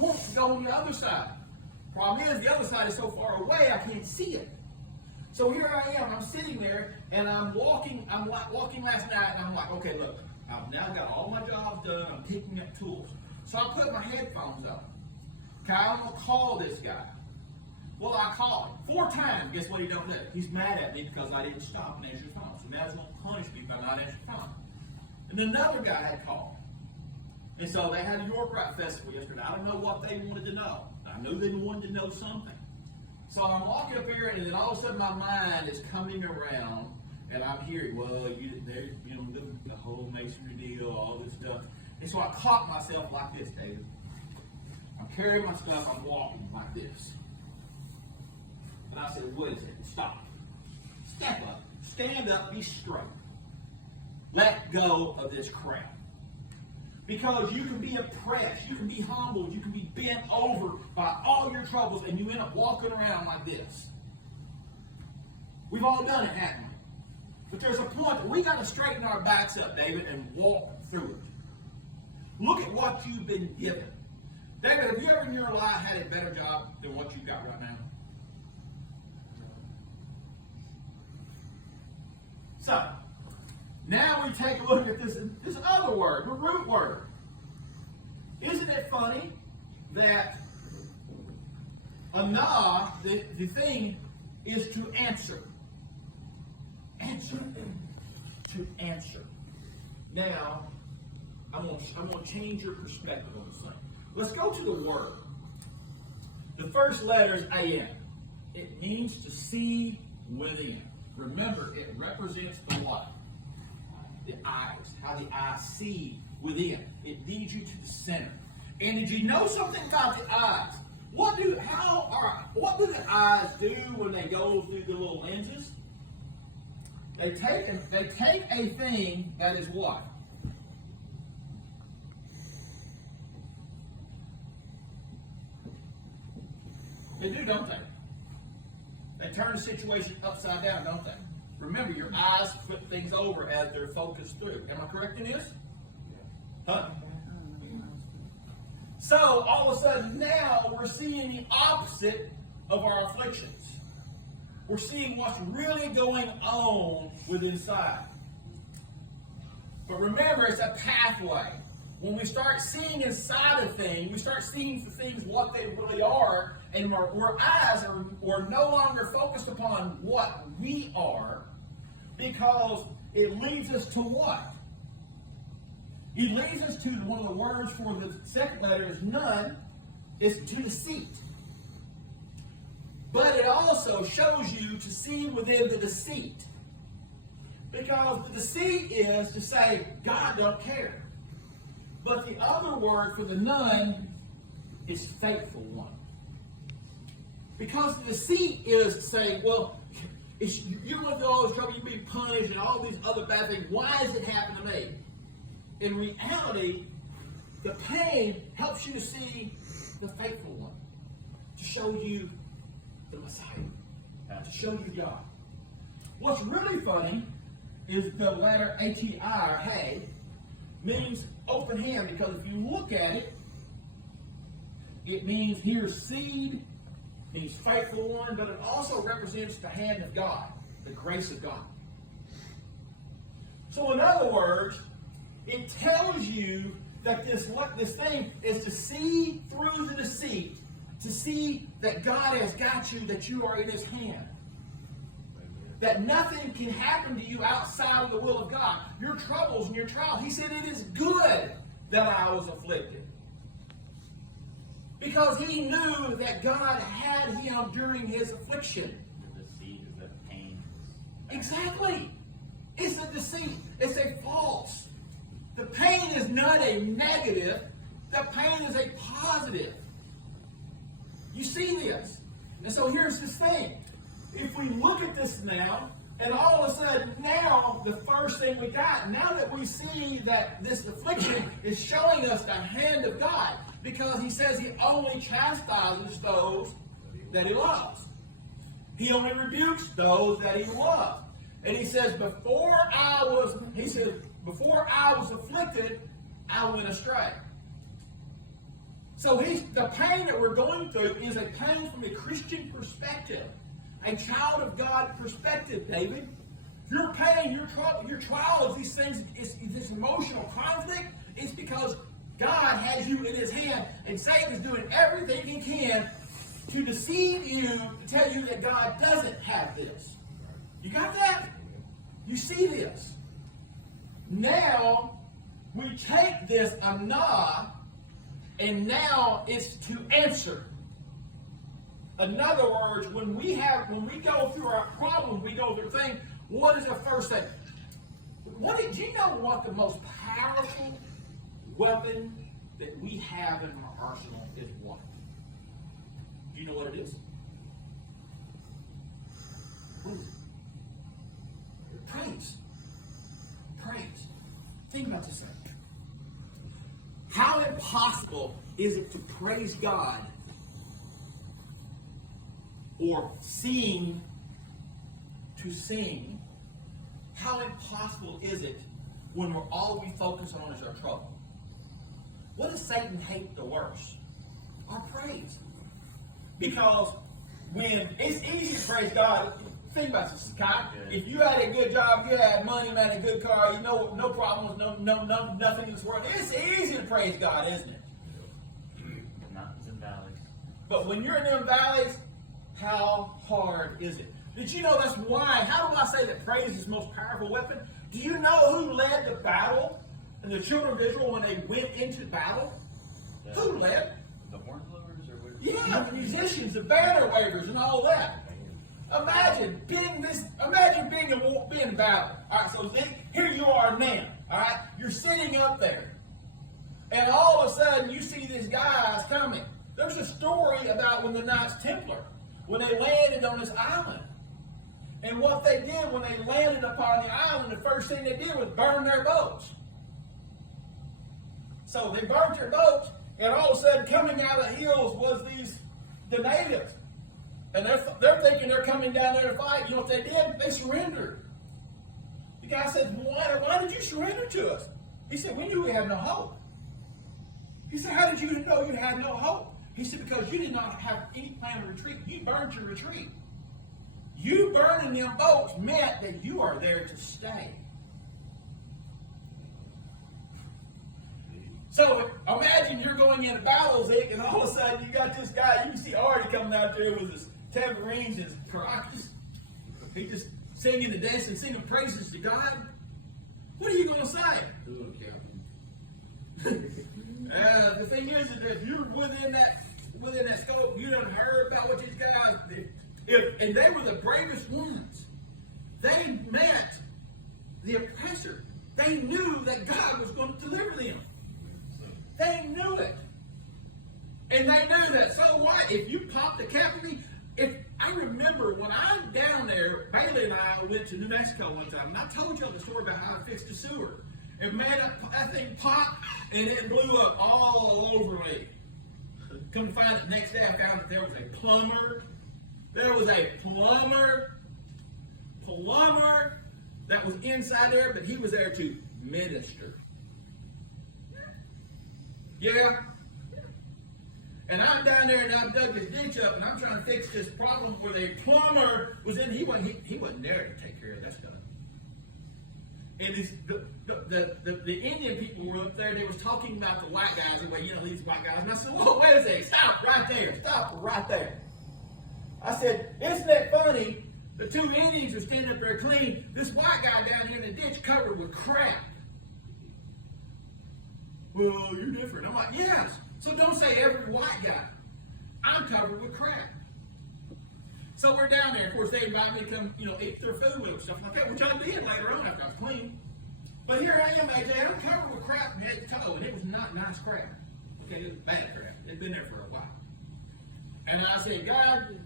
want to go on the other side. Problem is, the other side is so far away, I can't see it. So here I am, I'm sitting there, and I'm walking last night, and I'm like, okay, look, I've now got all my jobs done, I'm picking up tools. So I put my headphones on. Okay, I'm going to call this guy. Well, I called him 4 times. Guess what he don't do? He's mad at me because I didn't stop and answer the phone. So now he's going to punish me by not answering the phone. And then another guy had called. And so they had a York Rite Festival yesterday. I don't know what they wanted to know. I knew they wanted to know something. So I'm walking up here, and then all of a sudden my mind is coming around, and I'm hearing, well, the whole masonry deal, all this stuff. And so I caught myself like this, David. I'm carrying my stuff, I'm walking like this. And I said, what is it? Stop. Step up. Stand up. Be straight. Let go of this crap. Because you can be oppressed, you can be humbled, you can be bent over by all your troubles, and you end up walking around like this. We've all done it, haven't we? But there's a point that we got to straighten our backs up, David, and walk through it. Look at what you've been given. David, have you ever in your life had a better job than what you've got right now? So, now we take a look at this other word, the root word. Isn't it funny that anah, the thing, is to answer. Answer. To answer. Now, I'm going to change your perspective on this thing. Let's go to the word. The first letter is A-N. It means to see within. Remember, it represents the what? The eyes, how the eyes see within. It leads you to the center. And did you know something about the eyes? What do the eyes do when they go through the little lenses? They take a thing that is what? They do, don't they? They turn the situation upside down, don't they? Remember, your eyes flip things over as they're focused through. Am I correct in this? Huh? So, all of a sudden, now we're seeing the opposite of our afflictions. We're seeing what's really going on within inside. But remember, it's a pathway. When we start seeing inside of things, we start seeing the things what they really are, and our eyes are no longer focused upon what we are, because it leads us to what? It leads us to one of the words for the second letter is none, is to deceit. But it also shows you to see within the deceit. Because the deceit is to say, God don't care. But the other word for the none is faithful one. Because the deceit is to say, well, you're going through all this trouble, you're being punished, and all these other bad things. Why does it happen to me? In reality, the pain helps you to see the faithful one, to show you the Messiah, to show you God. What's really funny is the letter H-E-I, hey, means open hand, because if you look at it, it means here's seed, means faithful one, but it also represents the hand of God, the grace of God. So in other words, it tells you that this thing is to see through the deceit, to see that God has got you, that you are in His hand. That nothing can happen to you outside of the will of God. Your troubles and your trials, He said, it is good that I was afflicted. Because He knew that God had him during his affliction. The deceit is that pain. Exactly. It's a deceit. It's a false. The pain is not a negative. The pain is a positive. You see this? And so here's this thing. If we look at this now, and all of a sudden now, the first thing we got, now that we see that this affliction is showing us the hand of God, because He says He only chastises those that He loves. He only rebukes those that He loves. And He says, before I was afflicted, I went astray. So the pain that we're going through is a pain from a Christian perspective, a child of God perspective, David. Your pain, your trouble, your trials, these things, this emotional conflict, it's because God has you in his hand, and Satan is doing everything he can to deceive you, to tell you that God doesn't have this. You got that? You see this? Now, we take this anah, and now it's to answer. In other words, when we go through our problem, we go through things, what is the first thing? Do you know what the most powerful weapon that we have in our arsenal is? What? Do you know what it is? What is it? Praise. Praise. Think about this thing. How impossible is it to praise God or sing? How impossible is it when all we focus on is our trouble? What does Satan hate the worst? Our praise. Because when it's easy to praise God, think about this, Scott. If you had a good job, you had money, man, a good car, you know, no problems, nothing in this world. It's easy to praise God, isn't it? Mountains and valleys. But when you're in them valleys, how hard is it? Did you know that's why? How do I say that praise is the most powerful weapon? Do you know who led the battle and the children of Israel when they went into battle? Who led? The horn blowers or what? Yeah, the musicians, the banner wavers, and all that. Imagine being in battle. All right, so here you are now. All right, you're sitting up there, and all of a sudden you see these guys coming. There's a story about when the Knights Templar, when they landed on this island, and what they did when they landed upon the island, the first thing they did was burn their boats. So they burnt their boats, and all of a sudden, coming out of the hills was the natives. And they're thinking they're coming down there to fight. You know what they did? They surrendered. The guy said, why did you surrender to us? He said, we knew we had no hope. He said, how did you know you had no hope? He said, because you did not have any plan of retreat. You burned your retreat. You burning them boats meant that you are there to stay. So imagine you're going into battle, Zeke, and all of a sudden you got this guy, you can see Artie coming out there with his tabourines and his caracas. He just singing and dancing, singing praises to God. What are you going to say? The thing is that if you're within that scope, you done heard about what these guys did. And they were the bravest ones. They met the oppressor. They knew that God was going to deliver them. They knew it. And they knew that, so what? If you pop the captivity, I remember when I'm down there, Bailey and I went to New Mexico one time, and I told you the story about how I fixed the sewer. And man, that thing popped, and it blew up all over me. Come to find out, the next day I found that there was a plumber. There was a plumber that was inside there, but he was there to minister. Yeah. And I'm down there and I dug this ditch up and I'm trying to fix this problem where the plumber was in. He wasn't there to take care of that stuff. And the Indian people were up there. They was talking about the white guys. The way, you know, these white guys. And I said, whoa, wait a second. Stop right there. Stop right there. I said, isn't that funny? The two Indians are standing up there clean. This white guy down here in the ditch covered with crap. Well, you're different. I'm like, yes. So don't say every white guy. I'm covered with crap. So we're down there. Of course, they invite me to come, eat their food with them, stuff like that, which I did later on after I was clean. But here I am, AJ. I'm covered with crap from head to toe, and it was not nice crap. Okay, it was bad crap. It'd been there for a while. And I said, God,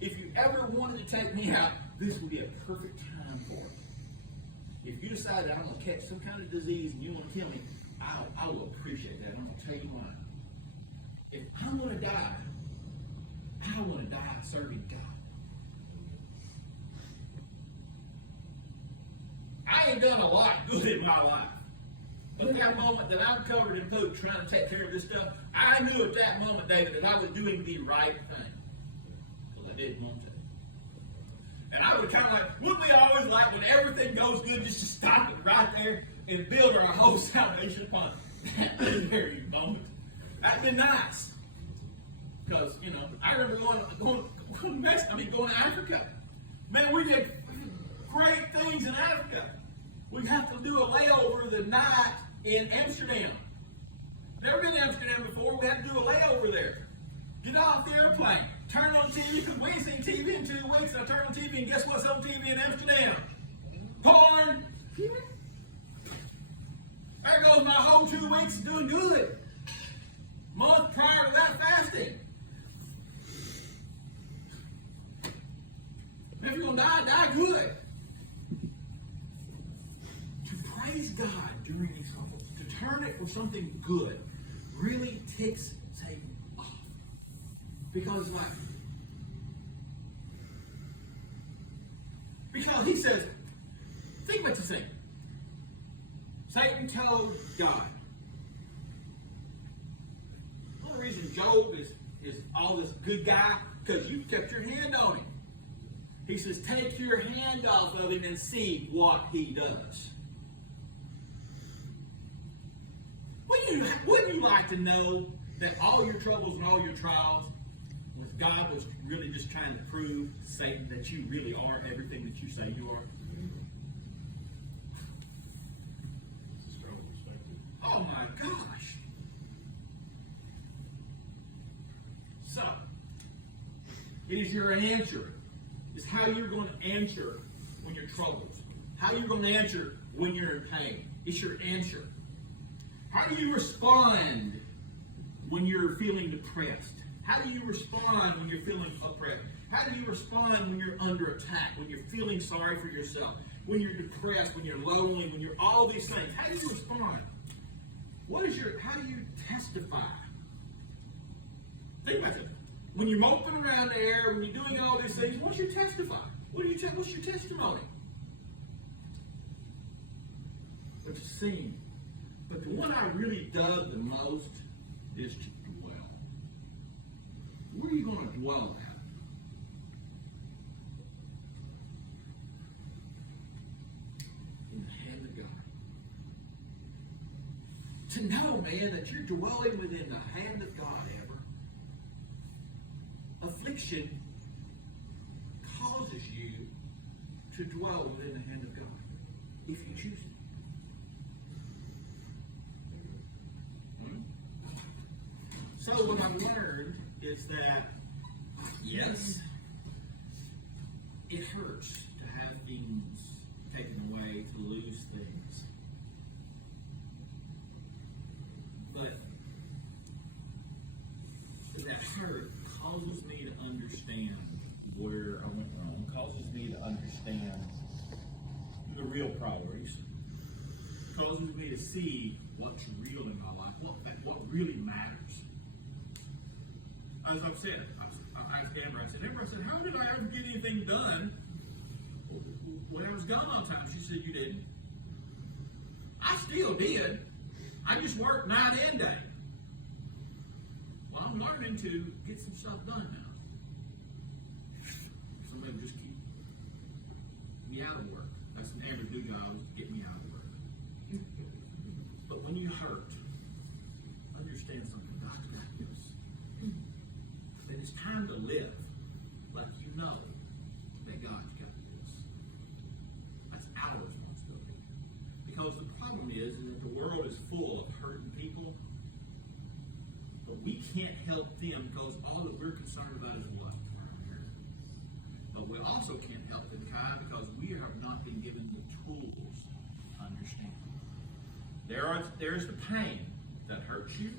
if you ever wanted to take me out, this would be a perfect time for it. If you decided I'm going to catch some kind of disease and you want to kill me, I will appreciate that. I'm going to tell you why. If I'm going to die, I want to die serving God. I ain't done a lot good in my life. But that moment that I'm covered in poop trying to take care of this stuff, I knew at that moment, David, that I was doing the right thing. Because I didn't want to. And I would kind of like, wouldn't we always like when everything goes good just to stop it right there and build our whole salvation upon that very moment? That'd been nice. Because, you know, I remember going to Africa. Man, we did great things in Africa. We'd have to do a layover the night in Amsterdam. Never been to Amsterdam before. We had to do a layover there. Get off the airplane. Turn on TV because we ain't seen TV in 2 weeks. And I turn on TV and guess what's on TV in Amsterdam? Porn. There goes my whole 2 weeks doing good. Month prior to that fasting. If you're going to die good. To praise God during these troubles, to turn it for something good, really ticks Satan off. Because he says, think about this thing. Satan told God, the only reason Job is all this good guy, because you kept your hand on him. He says, take your hand off of him and see what he does. Wouldn't you like to know that all your troubles and all your trials, God was really just trying to prove to Satan that you really are everything that you say you are? Oh my gosh. So, it is your answer. It's how you're going to answer when you're troubled. How you're going to answer when you're in pain. It's your answer. How do you respond when you're feeling depressed? How do you respond when you're feeling oppressed? How do you respond when you're under attack, when you're feeling sorry for yourself, when you're depressed, when you're lonely, when you're all these things? How do you respond? How do you testify? Think about it. When you're moping around there, when you're doing all these things, what's your testify? What's your testimony? But to sing. But the one I really dug the most is to dwell. Where are you going to dwell at? In the hand of God. To know, man, that you're dwelling within the hand of God ever. Affliction causes you to dwell within the hand of God, if you choose to. So what I've learned is that, yes, it hurts to have things taken away, to lose things. But that hurt causes me to understand where I went wrong, causes me to understand the real priorities, causes me to see what's real in my life, what really matters. As I've said, I asked Amber, I said, how did I ever get anything done when I was gone all the time? She said, you didn't. I still did. I just worked night and day. Well, I'm learning to get some stuff done now. Somebody will just keep me out of work. That's what Amber's new job, is to get me out of work. But when you hurt, understand something. God's got this. That it's time to live like you know that God's got this. That's our responsibility. Because the problem is that the world is full of hurting people, but we can't help them because all that we're concerned about is what? But we also can't help them, Kai, because we have not been given the tools to understand. There's the pain that hurts you.